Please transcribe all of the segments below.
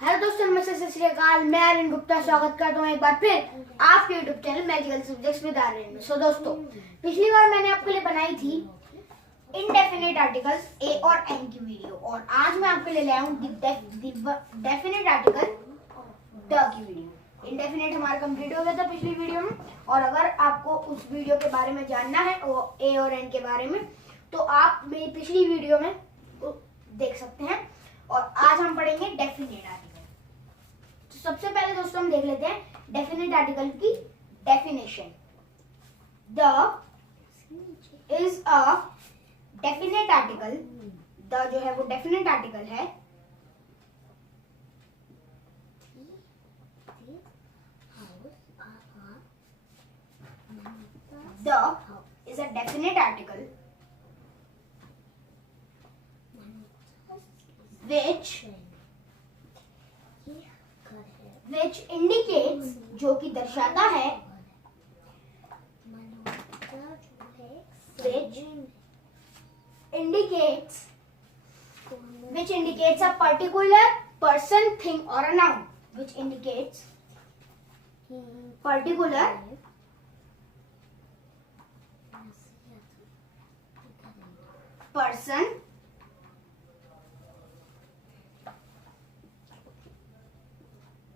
Hello दोस्तों, नमस्ते, सत श्री अकाल। मैं आर्यन गुप्ता स्वागत करता हूँ एक बार फिर आपके YouTube channel magical subjects with Aryan में। सो दोस्तों, पिछली बार मैंने आपके लिए बनाई थी इनडेफिनेट आर्टिकल्स ए और एन की वीडियो, और आज मैं आपके लिए लाया हूँ definite article the key video. Indefinite हमारा कंप्लीट हो गया था पिछली वीडियो में, और अगर आपको उस वीडियो के बारे में जानना है और ए और एन के बारे में, तो आप मेरी पिछली वीडियो में देख सकते हैं। और आज हम पढ़ेंगे डेफिनेट आर्टिकल। तो सबसे पहले दोस्तों हम देख लेते हैं डेफिनेट आर्टिकल की definition. The is a definite article. The जो है वो डेफिनेट आर्टिकल है। The is a definite article which indicates जो कि दर्शाता है which indicates a particular person, thing or a noun. Which indicates particular person,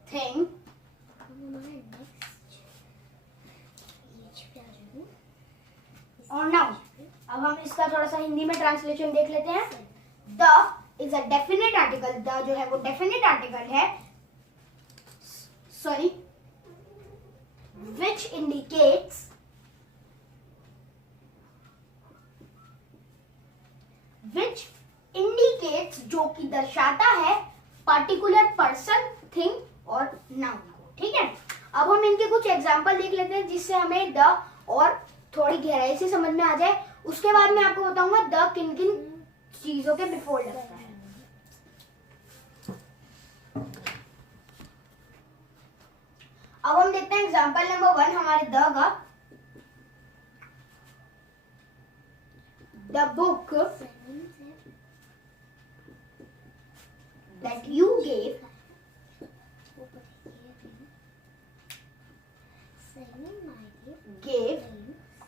thing और नाउन। अब हम इसका थोड़ा सा हिंदी में ट्रांसलेशन देख लेते हैं। The is a definite article. The जो है वो डेफिनेट आर्टिकल है, सॉरी, विच इंडिकेट्स जो कि दर्शाता है पर्टिकुलर पर्सन, थिंग और नाउन को। ठीक है, अब हम इनके कुछ एग्जांपल देख लेते हैं जिससे हमें द और थोड़ी गहराई से समझ में आ जाए। उसके बाद मैं आपको बताऊंगा द किन किन चीजों के बिफोर लगता है। अब हम देखते हैं एग्जांपल नंबर 1 हमारे द का। The book that you gave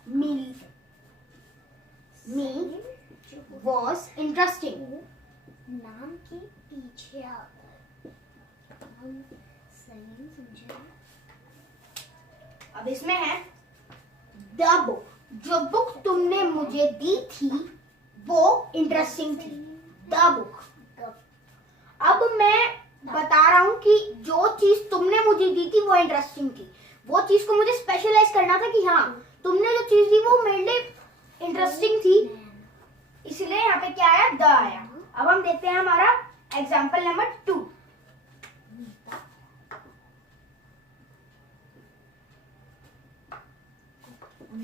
me was interesting. नाम के पीछे आकर हम सही समझे। अब इसमें है द बुक, जो बुक तुमने मुझे दी थी वो इंटरेस्टिंग थी। The book. अब मैं बता रहा हूं कि जो चीज तुमने मुझे दी थी वो इंटरेस्टिंग थी। वो चीज को मुझे स्पेशलाइज करना था कि हाँ, तुमने जो चीज दी वो मेरे लिए इंटरेस्टिंग थी, इसलिए यहाँ पे क्या आया, द आया। अब हम देखते हैं हमारा example number 2।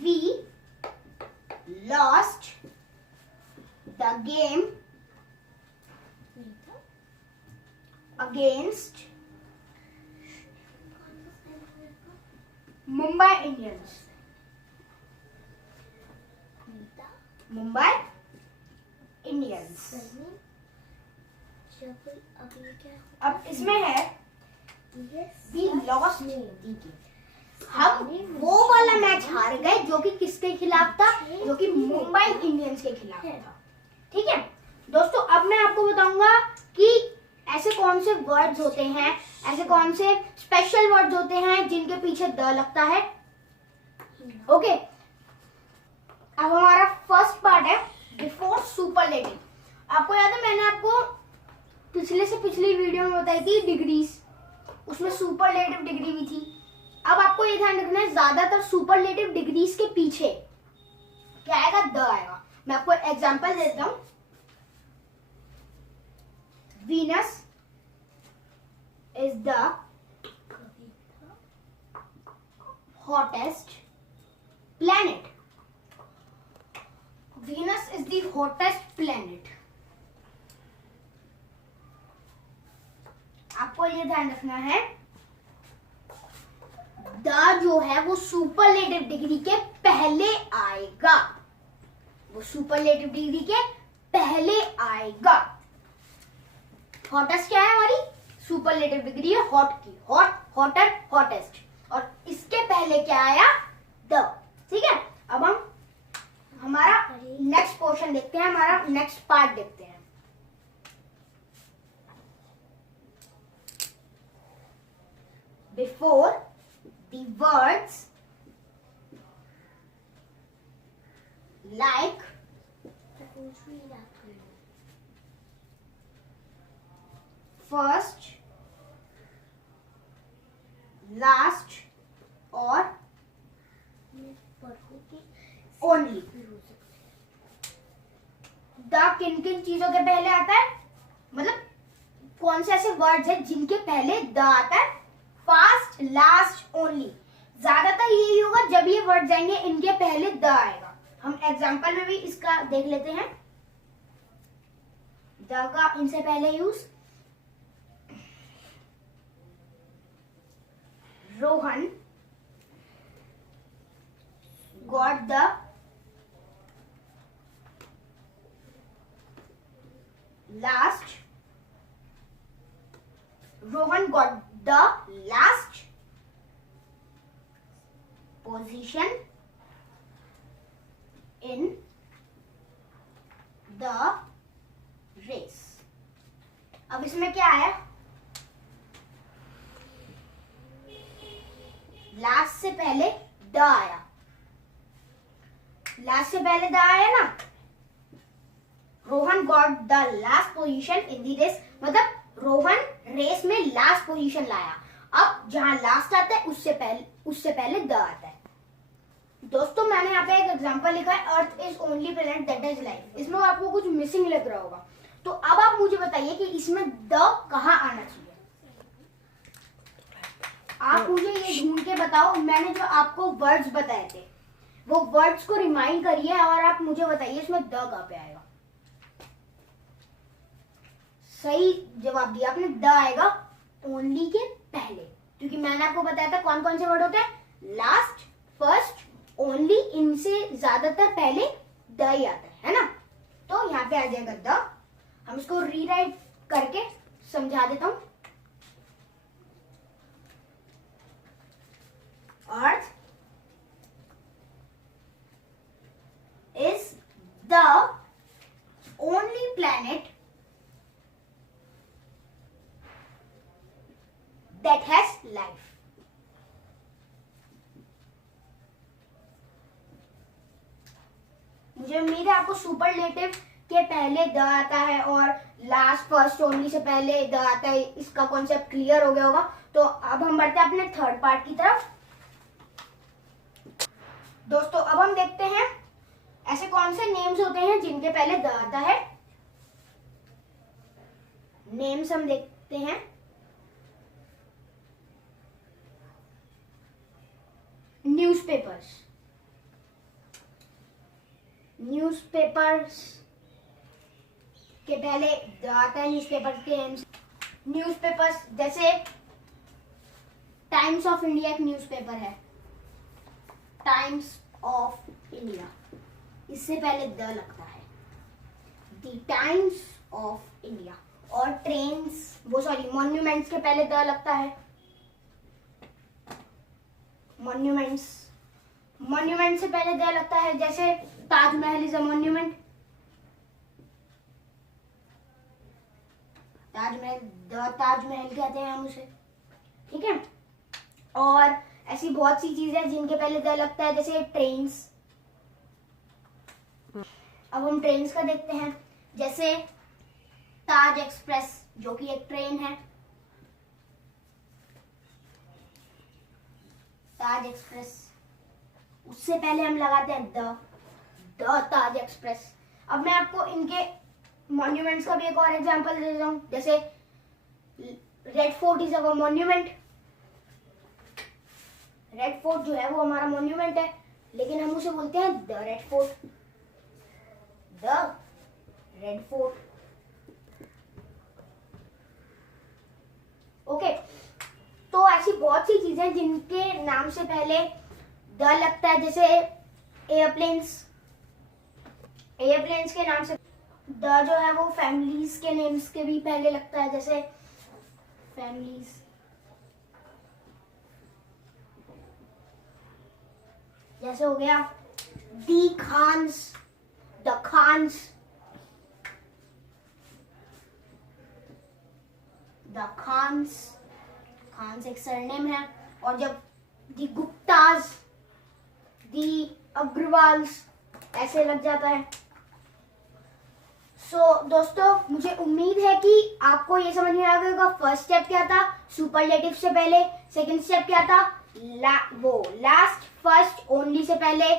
We lost the game against Mumbai Indians. Mumbai Indians. अब इसमें है We lost the game. हम वो वाला मैच हार गए जो कि किसके खिलाफ था, जो कि मुंबई इंडियंस के खिलाफ था। ठीक है दोस्तों, अब मैं आपको बताऊंगा कि ऐसे कौन से वर्ड्स होते हैं, ऐसे कौन से स्पेशल वर्ड्स होते हैं जिनके पीछे द लगता है। ओके, अब हमारा फर्स्ट पार्ट है बिफोर सुपरलेटिव। आपको याद है मैंने आपको पिछली वीडियो में बताई थी डिग्रीज, उसमें सुपरलेटिव डिग्री भी थी। अब आपको ये ध्यान रखना है, ज्यादातर सुपरलेटिव डिग्रीज के पीछे क्या आएगा, द आएगा। मैं आपको एग्जांपल देता हूं। Venus is the hottest planet. Venus is the hottest planet. आपको ये ध्यान रखना है, द जो है वो सुपरलेटिव डिग्री के पहले आएगा। वो सुपरलेटिव डिग्री के पहले आएगा। हॉटेस्ट क्या है हमारी? सुपरलेटिव डिग्री है हॉट की, हॉट, हॉटर, हॉटेस्ट, और इसके पहले क्या आया, द। ठीक है, अब हम हमारा नेक्स्ट पोर्शन देखते हैं, हमारा नेक्स्ट पार्ट देखते हैं। Before the words like, first, last और only, द किन किन चीजों के पहले आता है, मतलब कौन से ऐसे वर्ड्स हैं जिनके पहले द आता है, फास्ट, लास्ट, ओनली। ज्यादातर यही होगा जब ये वर्ड जाएंगे इनके पहले द आएगा। हम एग्जांपल में भी इसका देख लेते हैं, द का इनसे पहले use, Rohan got the last, Rohan got the last position in the race। अब इसमें क्या है, लास्ट से पहले द आया, लास्ट से पहले द आया ना, Rohan got the last position in the race, मतलब रोहन रेस में लास्ट पोजीशन लाया। अब जहां लास्ट आता है उससे पहले द आता है। दोस्तों मैंने यहाँ पे एक एग्जांपल लिखा है, earth is only planet that is life. इसमें आपको कुछ मिसिंग लग रहा होगा, तो अब आप मुझे बताइए कि इसमें द कहाँ आना चाहिए। आप मुझे ये ढूंढ के बताओ, मैंने जो आपको वर्ड्स बताए थे वो वर्ड्स को रिमाइंड करिए और आप मुझे बताइए इसमें द कहाँ पे आएगा। सही जवाब दिया आपने, द आएगा ओनली के पहले, क्योंकि मैंने आपको बताया था कौन कौन से वर्ड होते हैं, लास्ट, फर्स्ट, ओनली, इनसे ज्यादातर पहले द ही आता है ना। तो यहाँ पे आ जाएगा द। हम इसको रीराइट करके समझा देता हूं। Earth is the only planet that has life। मुझे उम्मीद है आपको सुपरलेटिव के पहले द आता है और लास्ट, फर्स्ट, ओनली से पहले द आता है, इसका कॉन्सेप्ट क्लियर हो गया होगा। तो अब हम बढ़ते हैं अपने थर्ड पार्ट की तरफ। दोस्तों अब हम देखते हैं ऐसे कौन से नेम्स होते हैं जिनके पहले द आता है। नेम्स हम देखते हैं, न्यूज़पेपर्स, न्यूज़पेपर्स के पहले द आता है, न्यूज़पेपर के नेम्स। न्यूज़पेपर्स जैसे टाइम्स ऑफ इंडिया एक न्यूज़पेपर है, टाइम्स ऑफ इंडिया, इससे पहले द लगता है, द टाइम्स ऑफ इंडिया। और ट्रेन्स, मॉन्यूमेंट्स के पहले द लगता है, मॉन्यूमेंट्स, मॉन्यूमेंट से पहले द लगता है, जैसे Taj Mahal is a monument, Taj Mahal, the Taj Mahal कहते हैं हम उसे। ठीक है, और ऐसी बहुत सी चीजें जिनके पहले द लगता है, जैसे ट्रेन्स। अब हम ट्रेन्स का देखते हैं, जैसे ताज एक्सप्रेस जो कि एक ट्रेन है, ताज एक्सप्रेस, उससे पहले हम लगाते हैं द ताज एक्सप्रेस। अब मैं आपको इनके मॉन्यूमेंट्स का भी एक और एग्जांपल दे देता हूं, जैसे red fort is our monument. Red fort जो है वो हमारा मॉन्यूमेंट है, लेकिन हम उसे बोलते हैं the red fort, the red fort. Okay, तो ऐसी बहुत सी चीजें जिनके नाम से पहले द लगता है, जैसे एयरप्लेन्स, एयरप्लेन्स के नाम से द जो है वो फैमिलीज के नेम्स के भी पहले लगता है, जैसे फैमिलीज, जैसे हो गया दी खान्स, द खान्स, द खान्स, खान्स एक सरनेम है, और जब दी गुप्ताज, दी अग्रवाल्स ऐसे लग जाता है। दोस्तों मुझे उम्मीद है कि आपको ये समझ में आ गया होगा फर्स्ट स्टेप क्या था सुपरलेटिव से पहले, सेकंड स्टेप क्या था वो लास्ट फर्स्ट ओनली से पहले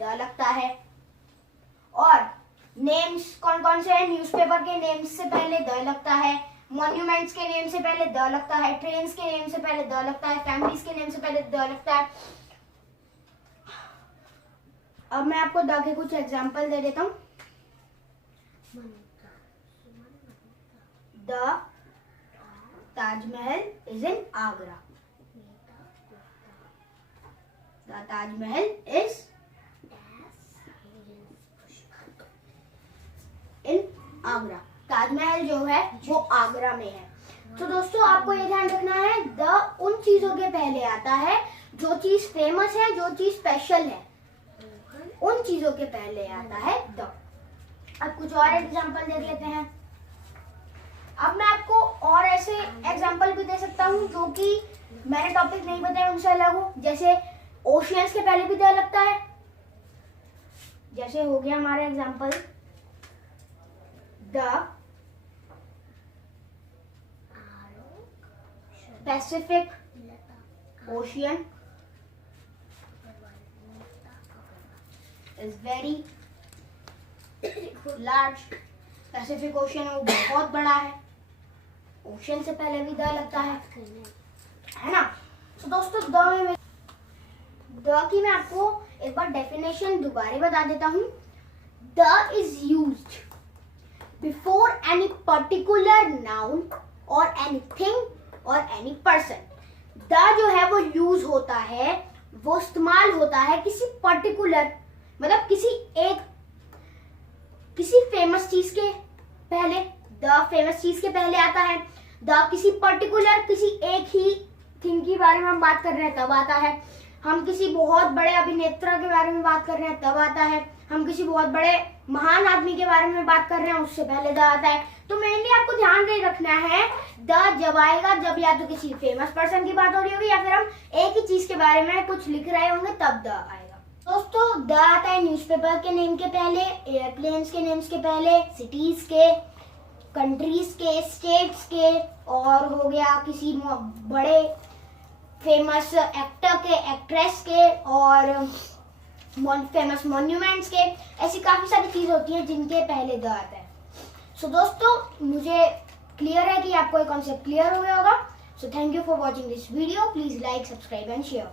द लगता है, और नेम्स कौन कौन से हैं, न्यूज़पेपर के नेम्स से पहले द लगता है, मॉन्यूमेंट्स के नेम से पहले द लगता है, ट्रेन्स के नेम से पहले द लगता है, फैमिलीज के नेम से पहले द लगता है। अब मैं आपको द के कुछ एग्जांपल दे देता हूँ। The Taj Mahal is in Agra, the Taj Mahal is in Agra, Taj Mahal जो है वो आगरा में है। तो दोस्तों आपको ये ध्यान रखना है द उन चीजों के पहले आता है जो चीज फेमस है, जो चीज स्पेशल है, उन चीजों के पहले आता है द। अब कुछ और एग्जांपल दे लेते हैं। अब मैं आपको और ऐसे एग्जांपल भी दे सकता हूँ जो कि मैंने टॉपिक नहीं बताया उनसे अलग हो, जैसे ओशियंस के पहले भी द लगता है, जैसे हो गया हमारा example the Pacific ocean is very large, Pacific ocean वो बहुत बड़ा है, ओशियन से पहले भी द लगता है ना। तो दोस्तों द की मैं आपको एक बार डेफिनेशन दोबारा बता देता हूँ। The is used before any particular noun और एनीथिंग और एनी पर्सन। द जो है वो यूज होता है, वो इस्तेमाल होता है किसी पर्टिकुलर, मतलब किसी फेमस चीज के पहले, द फेमस चीज के पहले आता है। द किसी पर्टिकुलर किसी एक ही थिंग के बारे में हम बात कर रहे हैं तब आता है। हम किसी बहुत बड़े अभिनेता के बारे में बात कर रहे हैं तब आता है। हम किसी बहुत बड़े महान आदमी के बारे में बात कर रहे हैं उससे पहले द आता है। तो मेनली आपको ध्यान में रखना है द जब आएगा जब या तो किसी फेमस पर्सन की बात हो रही होगी या फिर हम एक ही चीज के बारे में कुछ लिख रहे होंगे तब द आएगा। दोस्तों द आता है न्यूज़पेपर के नेम के पहले, एयरप्लेन्स के नेम्स के पहले, सिटीज के, कंट्रीज के, स्टेट्स के, और हो गया किसी बड़े फेमस एक्टर के, एक्ट्रेस के, और फेमस मॉन्यूमेंट्स के। ऐसी काफी सारी चीज होती है जिनके पहले द आता है। सो दोस्तों मुझे क्लियर है कि आपको ये कॉन्सेप्ट क्लियर हो गया होगा। So thank you for watching this video. Please like, subscribe and share.